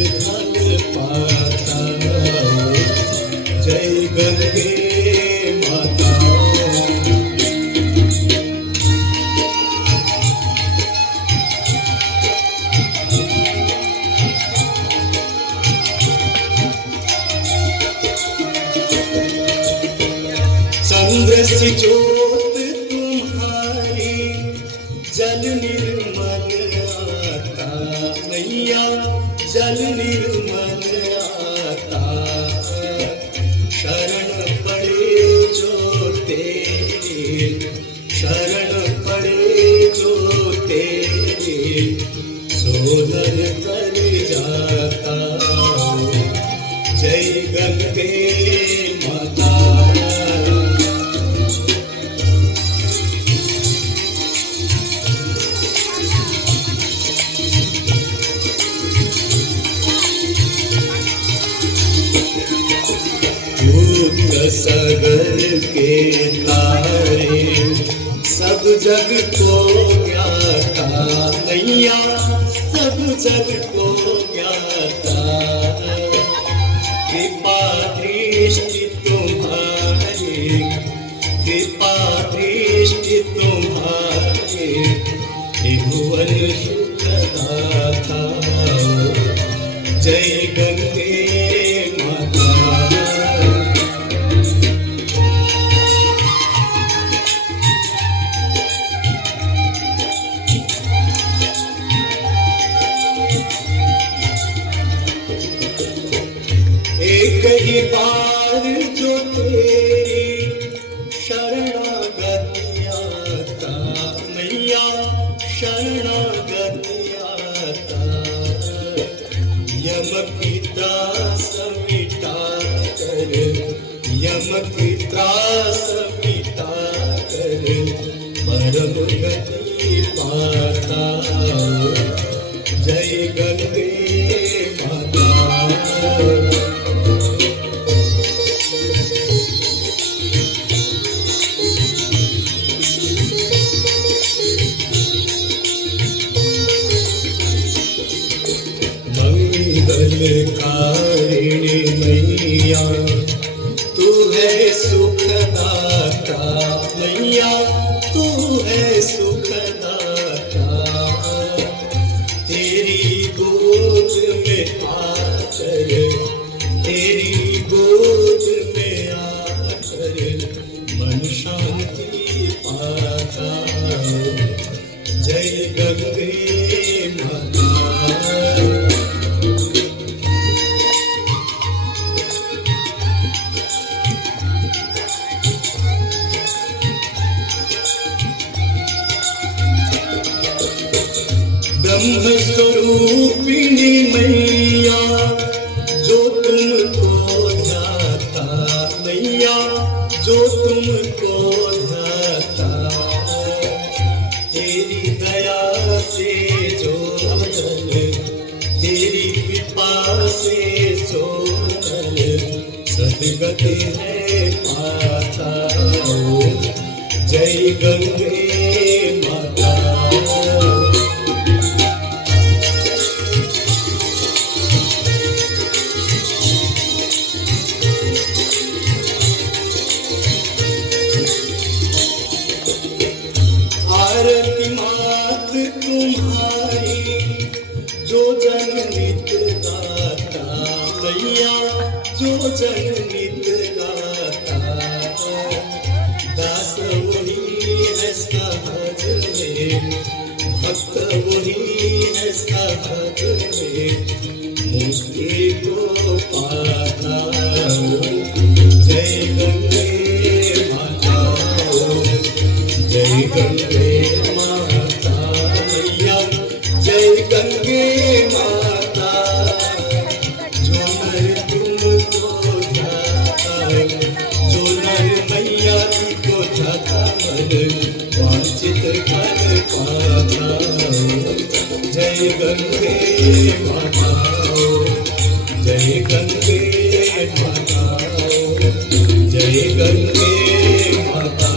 धन पाता। जय गंगे माता। चंद्र सी ज्योत तुम्हारी जल निर्मल आता। मैया जल निर्मल आता। शरण पड़े जो तेरे, शरण पड़े जो तेरे, सोनर कर जाता। जय गंगे माता। सगर के तारे सब जग को ज्ञाता। मैया सब जग को ज्ञाता। कृपा दृष्टि तुम्हारी, कृपा दृष्टि तुम्हारी, त्रिभुवन सुखदाता। जय गंगे माता। एक ही बार जो तेरी शरणागत आता। मैया शरणागत आता। यम की त्रास मिटा कर, यम की त्रास मिटा कर, परम गति पाता। जय गंगे माता। मंगलकारिणी मैया तू है सुखदाता। मैया तू है सुखदाता। तेरी गोद में आकर, तेरी गोद में आकर, मन शांति पाता। जय गंगे माता। ब्रह्म स्वरूपिणी मैया जो तुमको ध्याता। मैया जो तुमको ध्याता। तेरी दया से जो नर, तेरी कृपा से जो नर, सद्गति है पाता। जय गंगे माता। आरती मात तुम्हारी जो जन नित गाता। मैया जो जन नित गाता। दास वही है सहज में, भक्त वही है सहज में, मुक्ति को पाता। जय गंगे माता। जय गंगे माता। मैया जय गंगे माता। जो नर तुमको ध्याता, जो नर मैया को ध्याता, मन वांछित फल पाता। जय गंगे माता। जय गंगे माता। जय गंगे माता।